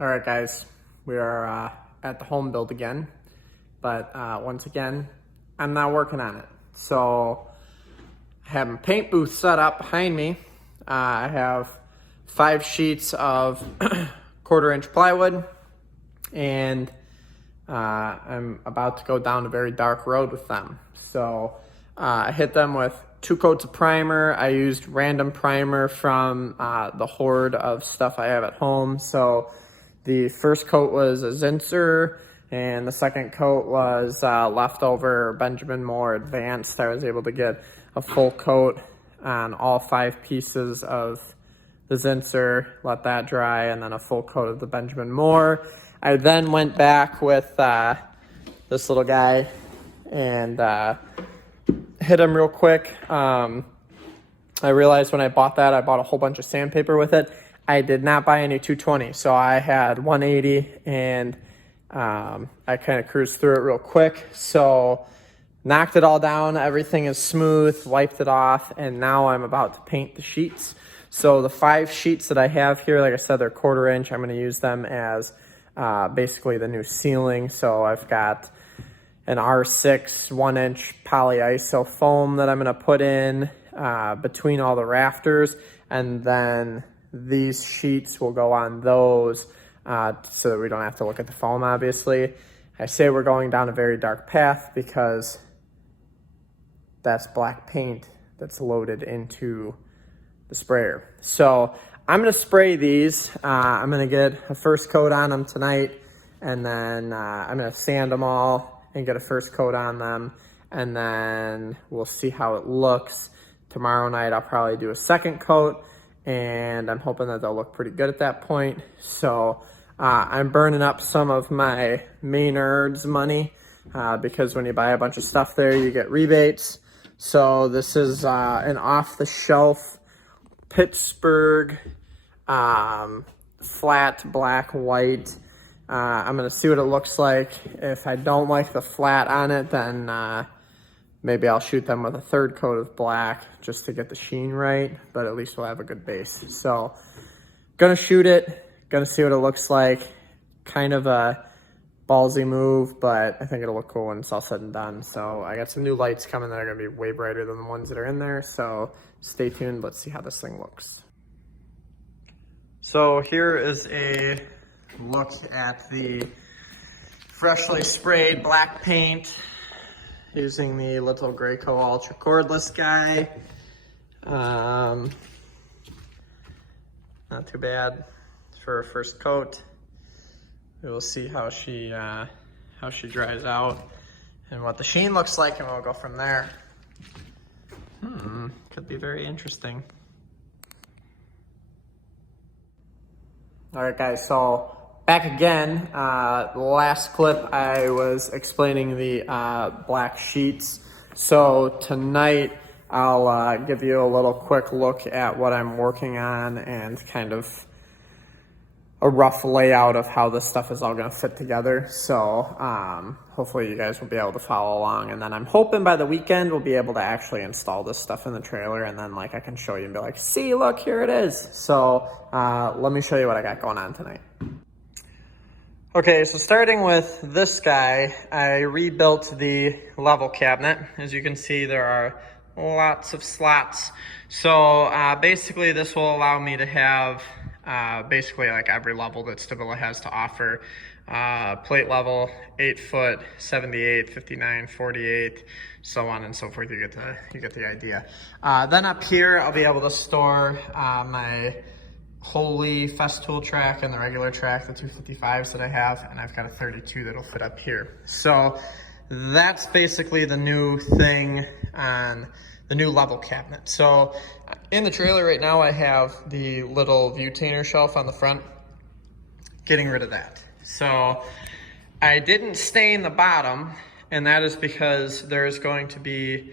All right, guys, we are at the home build again, but once again, I'm not working on it. So I have a paint booth set up behind me. I have 5 sheets of 1/4-inch plywood, and I'm about to go down a very dark road with them. So I hit them with 2 coats of primer. I used random primer from the hoard of stuff I have at home. So the first coat was a Zinsser, and the second coat was leftover Benjamin Moore Advanced. I was able to get a full coat on all 5 pieces of the Zinsser, let that dry, and then a full coat of the Benjamin Moore. I then went back with this little guy and hit him real quick. I realized when I bought that, I bought a whole bunch of sandpaper with it. I did not buy any 220, so I had 180, and I kind of cruised through it real quick. So knocked it all down, everything is smooth, wiped it off, and now I'm about to paint the sheets. So the 5 sheets that I have here, like I said, they're 1/4-inch. I'm going to use them as basically the new ceiling. So I've got an R6 1-inch polyiso foam that I'm going to put in between all the rafters, and then these sheets will go on those so that we don't have to look at the foam, obviously. I say we're going down a very dark path because that's black paint that's loaded into the sprayer. So I'm going to spray these. I'm going to get a first coat on them tonight, and then I'm going to sand them all and get a first coat on them, and then we'll see how it looks. Tomorrow night I'll probably do a second coat, and I'm hoping that they'll look pretty good at that point. So I'm burning up some of my Maynard's money because when you buy a bunch of stuff there, you get rebates. So this is an off-the-shelf Pittsburgh flat black white. I'm gonna see what it looks like. If I don't like the flat on it, then maybe I'll shoot them with a 3rd coat of black just to get the sheen right, but at least we'll have a good base. So gonna shoot it, gonna see what it looks like. Kind of a ballsy move, but I think it'll look cool when it's all said and done. So I got some new lights coming that are gonna be way brighter than the ones that are in there. So stay tuned, let's see how this thing looks. So here is a look at the freshly sprayed black paint using the little Graco Ultra cordless guy. Not too bad for a first coat. We will see how she dries out and what the sheen looks like, and we'll go from there. Could be very interesting. All right, guys, so back again. The last clip I was explaining the black sheets. So tonight I'll give you a little quick look at what I'm working on and kind of a rough layout of how this stuff is all going to fit together. So hopefully you guys will be able to follow along, and then I'm hoping by the weekend we'll be able to actually install this stuff in the trailer, and then like I can show you and be like, see, look, here it is. So let me show you what I got going on tonight. Okay, so starting with this guy, I rebuilt the level cabinet. As you can see, there are lots of slots. So basically this will allow me to have basically like every level that Stabila has to offer. Plate level, 8 foot, 78, 59, 48, so on and so forth. You get the idea. Then up here, I'll be able to store my Holy Festool track and the regular track, the 255s that I have, and I've got a 32 that'll fit up here. So that's basically the new thing on the new level cabinet. So in the trailer right now, I have the little Vutainer shelf on the front. Getting rid of that. So I didn't stain the bottom, and that is because there's going to be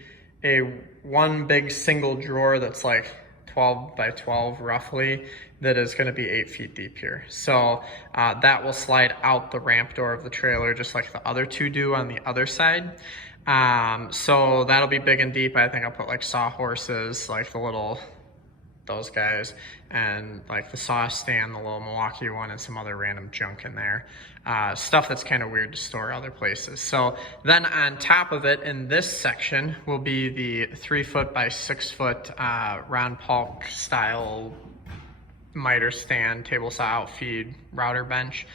one big single drawer that's like 12 by 12 roughly, that is going to be 8 feet deep here. So that will slide out the ramp door of the trailer just like the other 2 do on the other side. So that'll be big and deep. I think I'll put like sawhorses, like the little those guys, and like the sauce stand, the little Milwaukee one, and some other random junk in there. Stuff that's kind of weird to store other places. So then on top of it in this section will be the 3-foot by 6-foot Ron Paulk style miter stand, table saw outfeed router bench.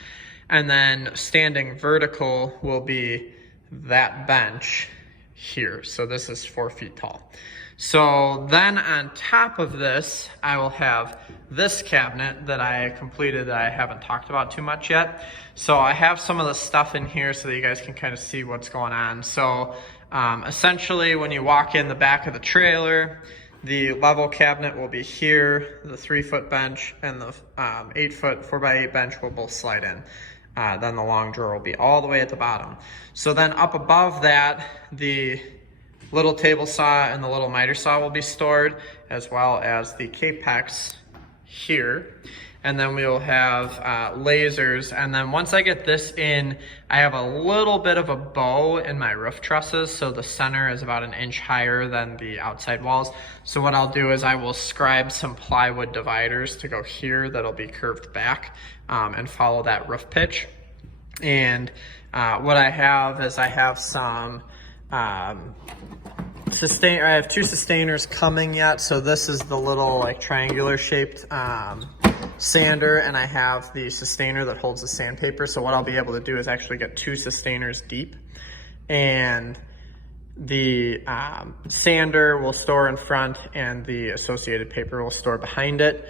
And then standing vertical will be that bench here. So this is 4 feet tall. So then on top of this, I will have this cabinet that I completed that I haven't talked about too much yet. So I have some of the stuff in here so that you guys can kind of see what's going on. So essentially when you walk in the back of the trailer, the level cabinet will be here, the 3-foot bench and the 8-foot 4x8 bench will both slide in. Then the long drawer will be all the way at the bottom. So then up above that, the little table saw and the little miter saw will be stored, as well as the Capex here. And then we will have lasers. And then once I get this in, I have a little bit of a bow in my roof trusses. So the center is about 1 inch higher than the outside walls. So what I'll do is I will scribe some plywood dividers to go here that'll be curved back and follow that roof pitch. And what I have is I have some I have 2 sustainers coming yet. So this is the little like triangular shaped sander, and I have the sustainer that holds the sandpaper. So what I'll be able to do is actually get 2 sustainers deep, and the sander will store in front and the associated paper will store behind it.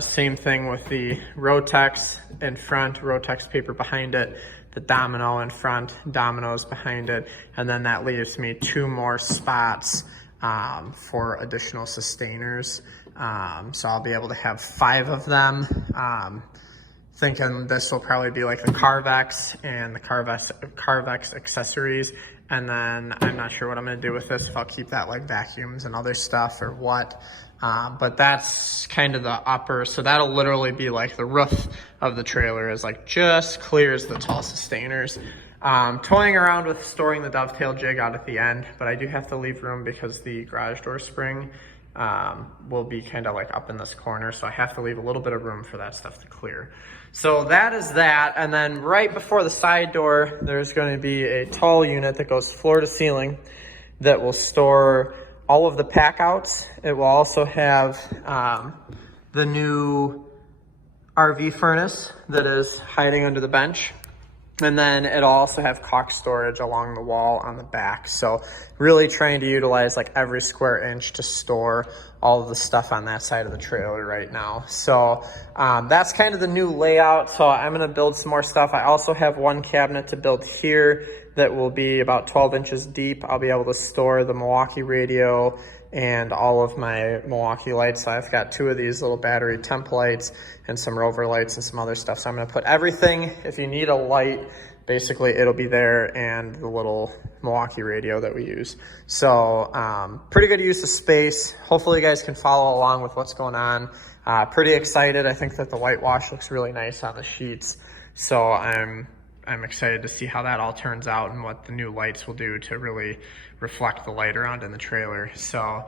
Same thing with the Rotex in front, Rotex paper behind it, the domino in front, dominoes behind it, and then that leaves me 2 more spots for additional sustainers. So I'll be able to have 5 of them. Thinking this will probably be like the Carvex and the Carvex accessories. And then I'm not sure what I'm gonna do with this, if I'll keep that like vacuums and other stuff or what. But that's kind of the upper, so that'll literally be like the roof of the trailer is like just clear as the tall sustainers. Toying around with storing the dovetail jig out at the end, but I do have to leave room because the garage door spring will be kind of like up in this corner, so I have to leave a little bit of room for that stuff to clear. So that is that, and then right before the side door, there's going to be a tall unit that goes floor to ceiling that will store all of the pack outs. It will also have the new RV furnace that is hiding under the bench. And then it'll also have caulk storage along the wall on the back. So really trying to utilize like every square inch to store all of the stuff on that side of the trailer right now. So that's kind of the new layout. So I'm gonna build some more stuff. I also have 1 cabinet to build here that will be about 12 inches deep. I'll be able to store the Milwaukee radio and all of my Milwaukee lights. So I've got 2 of these little battery temp lights and some rover lights and some other stuff. So I'm gonna put everything, if you need a light, basically it'll be there, and the little Milwaukee radio that we use. So pretty good use of space. Hopefully you guys can follow along with what's going on. Pretty excited. I think that the whitewash looks really nice on the sheets. So I'm excited to see how that all turns out and what the new lights will do to really reflect the light around in the trailer. So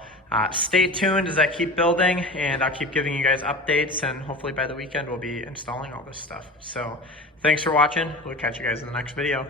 stay tuned as I keep building, and I'll keep giving you guys updates, and hopefully by the weekend we'll be installing all this stuff. So thanks for watching. We'll catch you guys in the next video.